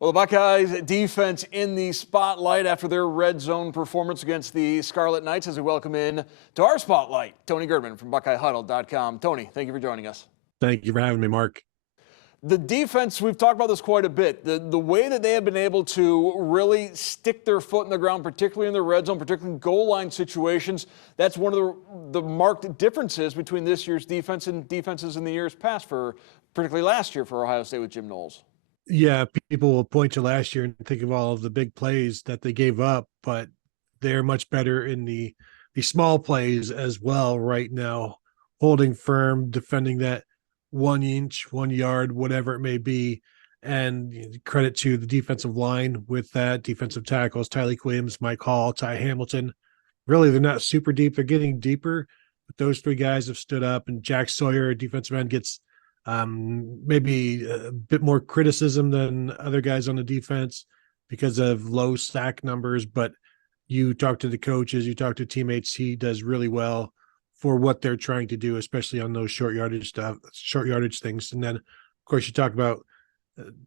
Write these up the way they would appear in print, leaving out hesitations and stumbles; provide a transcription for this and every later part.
Well, the Buckeyes defense in the spotlight after their red zone performance against the Scarlet Knights, as we welcome in to our spotlight, Tony Gerdeman from BuckeyeHuddle.com. Tony, thank you for joining us. Thank you for having me, Mark. The defense, we've talked about this quite a bit. The way that they have been able to really stick their foot in the ground, particularly in the red zone, particularly in goal line situations, that's one of the marked differences between this year's defense and defenses in the years past, particularly last year for Ohio State with Jim Knowles. Yeah, people will point to last year and think of all of the big plays that they gave up, but they're much better in the small plays as well right now, holding firm, defending that 1 inch, 1 yard, whatever it may be. And credit to the defensive line with that, defensive tackles, Tyleik Williams, Mike Hall, Ty Hamilton. Really, they're not super deep. They're getting deeper, but those three guys have stood up, and Jack Sawyer, defensive end, gets maybe a bit more criticism than other guys on the defense because of low sack numbers. But you talk to the coaches, you talk to teammates, he does really well for what they're trying to do, especially on those short yardage things. And then, of course, you talk about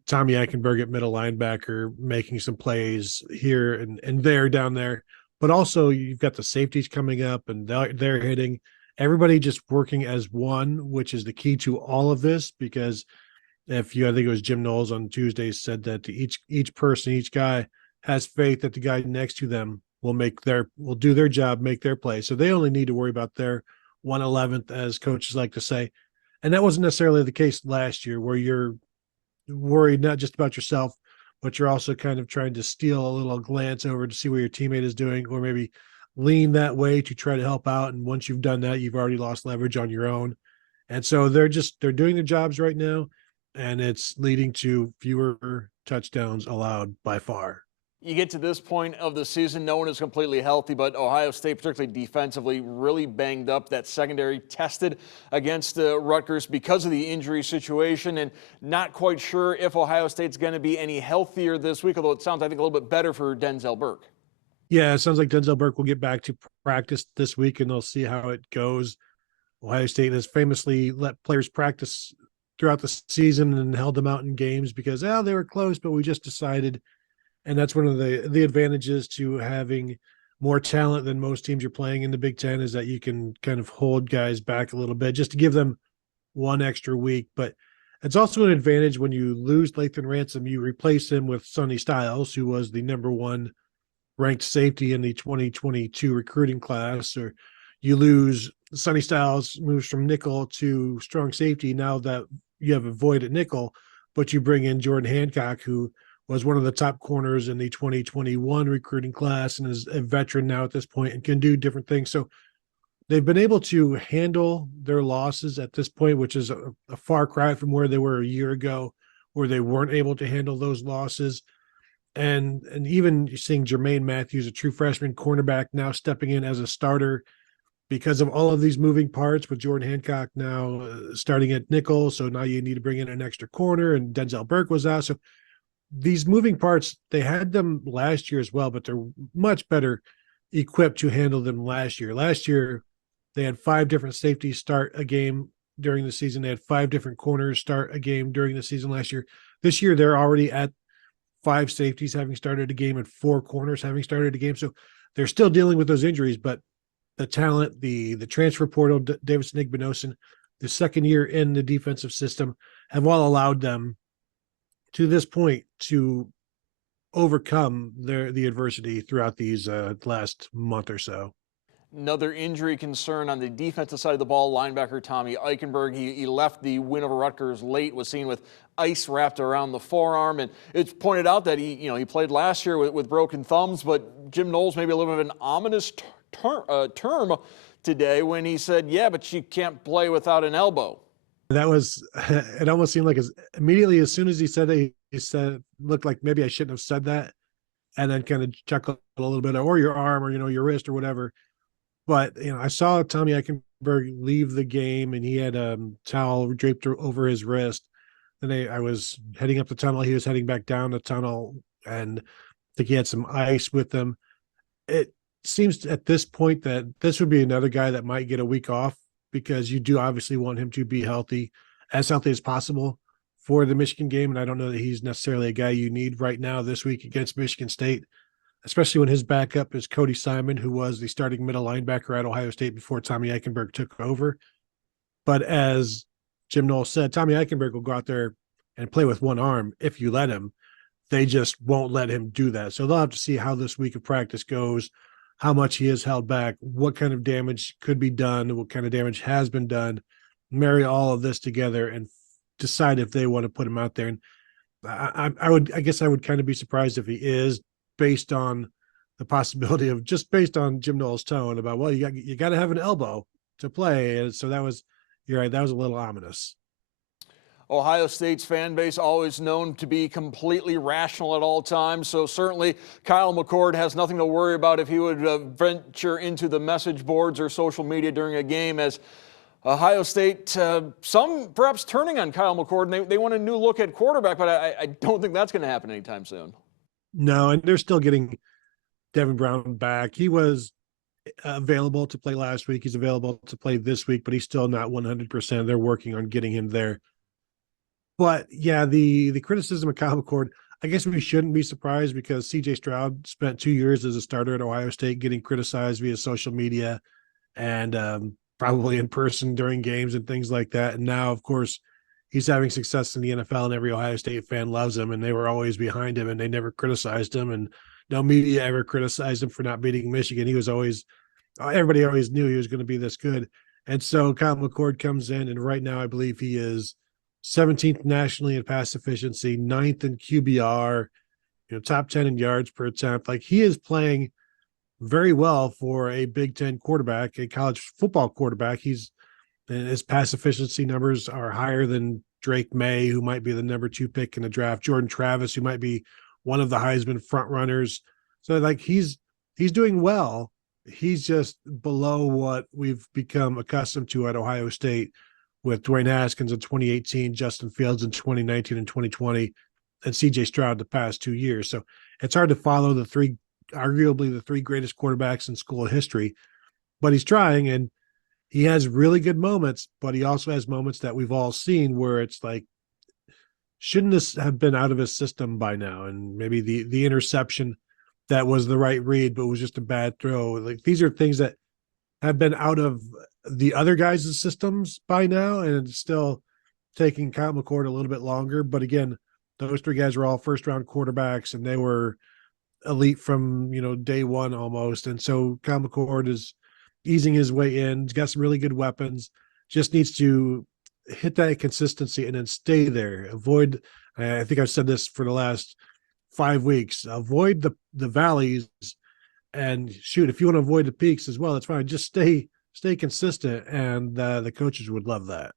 Tommy Eichenberg at middle linebacker making some plays here and there down there. But also you've got the safeties coming up and they're hitting. Everybody just working as one, which is the key to all of this, because I think it was Jim Knowles on Tuesday said that each person, each guy has faith that the guy next to them will do their job, make their play. So they only need to worry about their 111th, as coaches like to say. And that wasn't necessarily the case last year, where you're worried not just about yourself, but you're also kind of trying to steal a little glance over to see what your teammate is doing, or maybe lean that way to try to help out. And once you've done that, you've already lost leverage on your own. And so they're doing their jobs right now, and it's leading to fewer touchdowns allowed by far. You get to this point of the season, no one is completely healthy, but Ohio State, particularly defensively, really banged up. That secondary tested against Rutgers because of the injury situation, and not quite sure if Ohio State's going to be any healthier this week, although it sounds, I think, a little bit better for Denzel Burke. Yeah, it sounds like Denzel Burke will get back to practice this week, and they'll see how it goes. Ohio State has famously let players practice throughout the season and held them out in games because, they were close, but we just decided. And that's one of the advantages to having more talent than most teams you're playing in the Big Ten, is that you can kind of hold guys back a little bit just to give them one extra week. But it's also an advantage when you lose Lathan Ransom, you replace him with Sonny Styles, who was the #1 ranked safety in the 2022 recruiting class. Or you lose Sonny Styles, moves from nickel to strong safety now that you have a void at nickel, but you bring in Jordan Hancock, who was one of the top corners in the 2021 recruiting class and is a veteran now at this point and can do different things. So they've been able to handle their losses at this point, which is a far cry from where they were a year ago, where they weren't able to handle those losses. And even seeing Jermaine Matthews, a true freshman cornerback, now stepping in as a starter because of all of these moving parts, with Jordan Hancock now starting at nickel. So now you need to bring in an extra corner, and Denzel Burke was out. So these moving parts, they had them last year as well, but they're much better equipped to handle them last year. Last year, they had 5 different safeties start a game during the season. They had 5 different corners start a game during the season last year. This year, they're already at 5 safeties having started a game and 4 corners having started a game. So they're still dealing with those injuries, but the talent, the transfer portal, Davidson Igbinosun, the second year in the defensive system, have all allowed them to this point to overcome the adversity throughout these last month or so. Another injury concern on the defensive side of the ball, linebacker Tommy Eichenberg. He left the win over Rutgers late, was seen with ice wrapped around the forearm, and it's pointed out that he played last year with broken thumbs, but Jim Knowles maybe a little bit of an ominous term today when he said, yeah, but you can't play without an elbow. That was, it almost seemed like immediately as soon as he said it, he said, looked like maybe I shouldn't have said that, and then kind of chuckled a little bit, or your arm, or, your wrist or whatever. But, I saw Tommy Eichenberg leave the game, and he had a towel draped over his wrist. Then I was heading up the tunnel. He was heading back down the tunnel, and I think he had some ice with him. It seems at this point that this would be another guy that might get a week off, because you do obviously want him to be healthy as possible for the Michigan game, and I don't know that he's necessarily a guy you need right now this week against Michigan State, especially when his backup is Cody Simon, who was the starting middle linebacker at Ohio State before Tommy Eichenberg took over. But as Jim Knowles said, Tommy Eichenberg will go out there and play with one arm if you let him. They just won't let him do that. So they'll have to see how this week of practice goes, how much he is held back, what kind of damage could be done, what kind of damage has been done, marry all of this together and decide if they want to put him out there. And I guess I would kind of be surprised if he is, based on the possibility of, just based on Jim Knowles' tone about, well, you got to have an elbow to play. And so that was, you're right, that was a little ominous. Ohio State's fan base always known to be completely rational at all times, so certainly Kyle McCord has nothing to worry about if he would venture into the message boards or social media during a game, as Ohio State, some perhaps turning on Kyle McCord, and they want a new look at quarterback, but I don't think that's going to happen anytime soon. No, and they're still getting Devin Brown back. He was available to play last week. He's available to play this week, but he's still not 100%. They're working on getting him there. But yeah, the criticism of Kyle McCord, I guess we shouldn't be surprised, because CJ Stroud spent 2 years as a starter at Ohio State getting criticized via social media and probably in person during games and things like that. And now, of course, he's having success in the NFL, and every Ohio State fan loves him, and they were always behind him, and they never criticized him, and no media ever criticized him for not beating Michigan. He was always, everybody always knew he was going to be this good. And so Kyle McCord comes in, and right now I believe he is 17th nationally in pass efficiency, 9th in QBR, top 10 in yards per attempt. Like, he is playing very well for a Big Ten quarterback, a college football quarterback. His pass efficiency numbers are higher than Drake May, who might be the number 2 pick in the draft, Jordan Travis, who might be one of the Heisman front runners. So like, he's doing well. He's just below what we've become accustomed to at Ohio State, with Dwayne Haskins in 2018, Justin Fields in 2019 and 2020, and CJ Stroud the past 2 years. So it's hard to follow arguably the three greatest quarterbacks in school history, but he's trying, and he has really good moments, but he also has moments that we've all seen where it's like, shouldn't this have been out of his system by now? And maybe the interception that was the right read, but was just a bad throw. Like, these are things that have been out of the other guys' systems by now, and it's still taking Kyle McCord a little bit longer. But again, those three guys were all first-round quarterbacks, and they were elite from day one almost. And so Kyle McCord is easing his way in. He's got some really good weapons. Just needs to hit that consistency and then stay there. Avoid. I think I've said this for the last 5 weeks. Avoid the valleys, and shoot, if you want to avoid the peaks as well, that's fine. Just stay consistent, and the coaches would love that.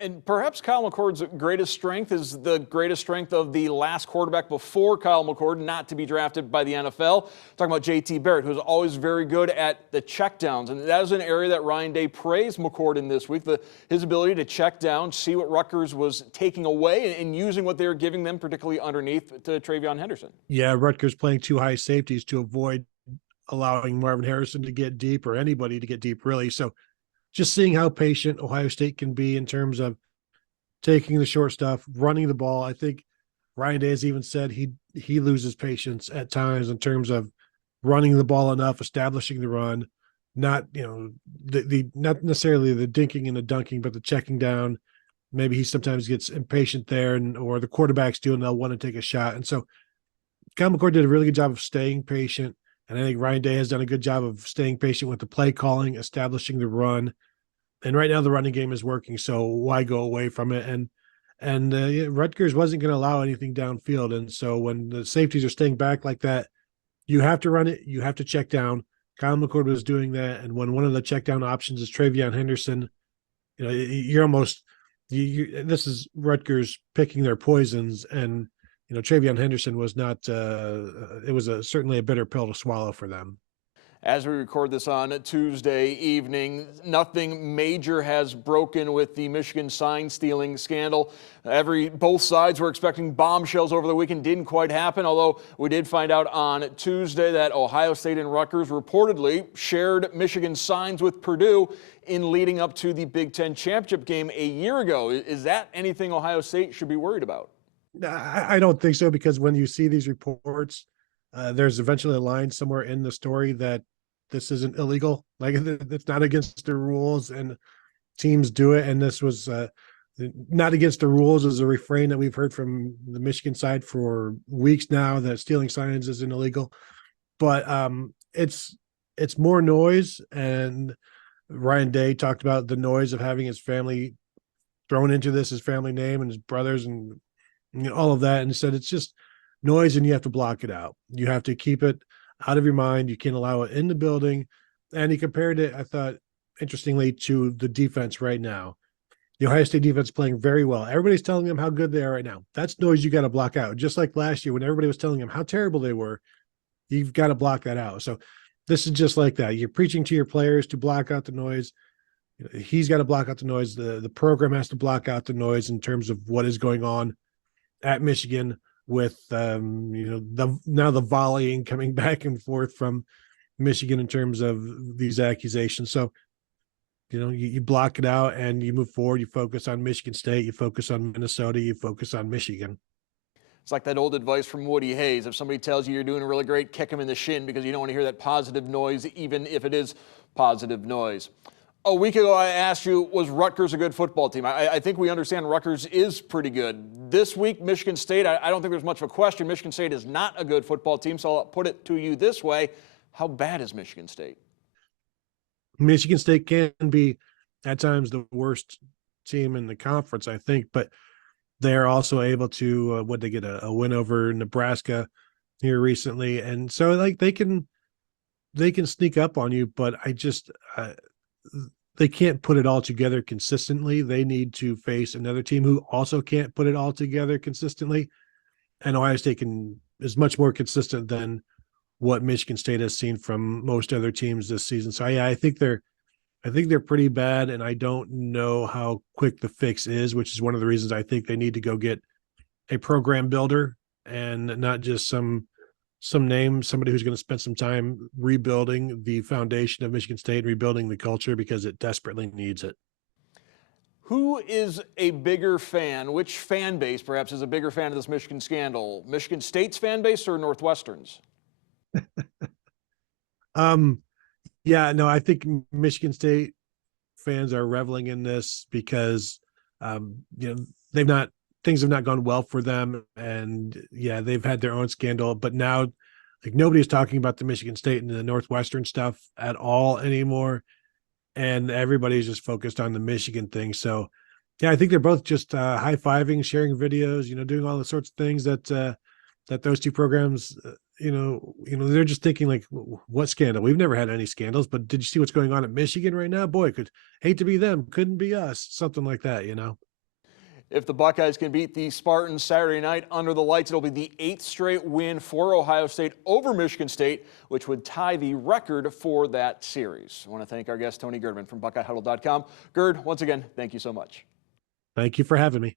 And perhaps Kyle McCord's greatest strength is the greatest strength of the last quarterback before Kyle McCord not to be drafted by the NFL. Talking about JT Barrett, who's always very good at the checkdowns. And that is an area that Ryan Day praised McCord in this week, his ability to check down, see what Rutgers was taking away, and using what they were giving them, particularly underneath, to Travion Henderson. Yeah, Rutgers playing 2 high safeties to avoid allowing Marvin Harrison to get deep, or anybody to get deep, really. So just seeing how patient Ohio State can be in terms of taking the short stuff, running the ball. I think Ryan Day has even said he loses patience at times in terms of running the ball enough, establishing the run, not not necessarily the dinking and the dunking, but the checking down. Maybe he sometimes gets impatient there, or the quarterbacks do, and they'll want to take a shot. And so Kyle McCord did a really good job of staying patient. And I think Ryan Day has done a good job of staying patient with the play calling, establishing the run. And right now the running game is working, so why go away from it? And Rutgers wasn't going to allow anything downfield. And so when the safeties are staying back like that, you have to run it. You have to check down. Kyle McCord was doing that. And when one of the check down options is Travion Henderson, you're almost this is Rutgers picking their poisons. And Travion Henderson was not. It was certainly a bitter pill to swallow for them. As we record this on Tuesday evening, nothing major has broken with the Michigan sign stealing scandal. Both sides were expecting bombshells over the weekend. Didn't quite happen, although we did find out on Tuesday that Ohio State and Rutgers reportedly shared Michigan signs with Purdue in leading up to the Big Ten championship game a year ago. Is that anything Ohio State should be worried about? I don't think so, because when you see these reports, there's eventually a line somewhere in the story that this isn't illegal. Like, it's not against the rules, and teams do it. And this was not against the rules is a refrain that we've heard from the Michigan side for weeks now, that stealing signs isn't illegal. But it's more noise. And Ryan Day talked about the noise of having his family thrown into this, his family name and his brothers, and all of that, and said it's just noise and you have to block it out. You have to keep it out of your mind. You can't allow it in the building. And he compared it, I thought, interestingly, to the defense right now. The Ohio State defense playing very well. Everybody's telling them how good they are right now. That's noise you got to block out. Just like last year when everybody was telling them how terrible they were, you've got to block that out. So this is just like that. You're preaching to your players to block out the noise. He's got to block out the noise. The program has to block out the noise in terms of what is going on at Michigan with the volleying coming back and forth from Michigan in terms of these accusations. So you block it out and you move forward. You focus on Michigan State, you focus on Minnesota, you focus on Michigan. It's like that old advice from Woody Hayes. If somebody tells you you're doing really great, kick them in the shin, because you don't want to hear that positive noise, even if it is positive noise. A week ago, I asked you, was Rutgers a good football team? I think we understand Rutgers is pretty good. This week, Michigan State, I don't think there's much of a question. Michigan State is not a good football team, so I'll put it to you this way. How bad is Michigan State? Michigan State can be, at times, the worst team in the conference, I think, but they're also able to, they get a win over Nebraska here recently. And so, like, they can sneak up on you, but they can't put it all together consistently. They need to face another team who also can't put it all together consistently. And Ohio State is much more consistent than what Michigan State has seen from most other teams this season. So yeah, I think they're pretty bad, and I don't know how quick the fix is, which is one of the reasons I think they need to go get a program builder and not just somebody who's going to spend some time rebuilding the foundation of Michigan State, rebuilding the culture, because it desperately needs it. Who is a bigger fan? Which fan base, perhaps, is a bigger fan of this Michigan scandal? Michigan State's fan base or Northwestern's? Yeah, no, I think Michigan State fans are reveling in this because, things have not gone well for them. And yeah, they've had their own scandal, but now, like, nobody's talking about the Michigan State and the Northwestern stuff at all anymore. And everybody's just focused on the Michigan thing. So yeah, I think they're both just high-fiving, sharing videos, doing all the sorts of things that those two programs, they're just thinking, like, what scandal? We've never had any scandals, but did you see what's going on at Michigan right now? Boy, hate to be them, couldn't be us, something like that. If the Buckeyes can beat the Spartans Saturday night under the lights, it'll be the 8th straight win for Ohio State over Michigan State, which would tie the record for that series. I want to thank our guest, Tony Gerdeman from BuckeyeHuddle.com. Gerd, once again, thank you so much. Thank you for having me.